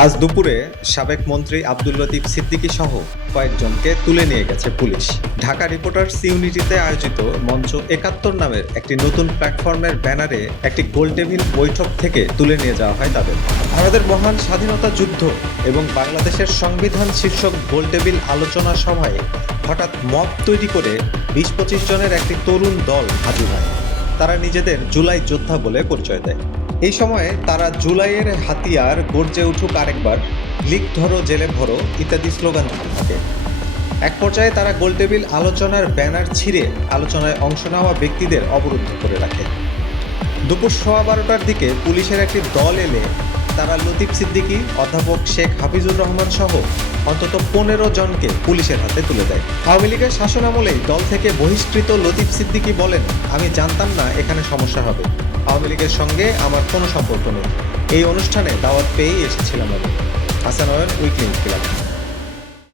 আজ দুপুরে সাবেক মন্ত্রী আব্দুল লতিফ সিদ্দিকী সহ কয়েকজনকে তুলে নিয়ে গেছে পুলিশ। ঢাকা রিপোর্টার্স ইউনিটিতে আয়োজিত মঞ্চ একাত্তর নামের একটি নতুন প্ল্যাটফর্মের ব্যানারে একটি গোলটেবিল বৈঠক থেকে তুলে নিয়ে যাওয়া হয় তাদের। আমাদের মহান স্বাধীনতা যুদ্ধ এবং বাংলাদেশের সংবিধান শীর্ষক গোলটেবিল আলোচনা সভায় হঠাৎ মব তৈরি করে বিশ পঁচিশ জনের একটি তরুণ দল হাজির হয়। তারা নিজেদের জুলাই যোদ্ধা বলে পরিচয় দেয়। এই সময়ে তারা জুলাইয়ের হাতিয়ার গর্জে উঠুক আরেকবার লিক ধরো, জেলে ভরো, ইত্যাদি স্লোগান দিতে থাকে এক পর্যায়ে তারা গোলটেবিল আলোচনার ব্যানার ছিঁড়ে আলোচনায় অংশ নেওয়া ব্যক্তিদের অবরুদ্ধ করে রাখে। দুপুর সোয়া বারোটার দিকে পুলিশের একটি দল এলে তারা লতিফ সিদ্দিকী, অধ্যাপক শেখ হাফিজুর রহমান সহ অন্তত পনেরো জনকে পুলিশের হাতে তুলে দেয়। আওয়ামী লীগের শাসন শাসনামলেই দল থেকে বহিষ্কৃত লতিফ সিদ্দিকী বলেন, আমি জানতাম না এখানে সমস্যা হবে। আওয়ামী লীগের সঙ্গে আমার কোনো সম্পর্ক নেই। এই অনুষ্ঠানে দাওয়াত পেয়েই এসেছিলাম আমি। Hasan weekly club.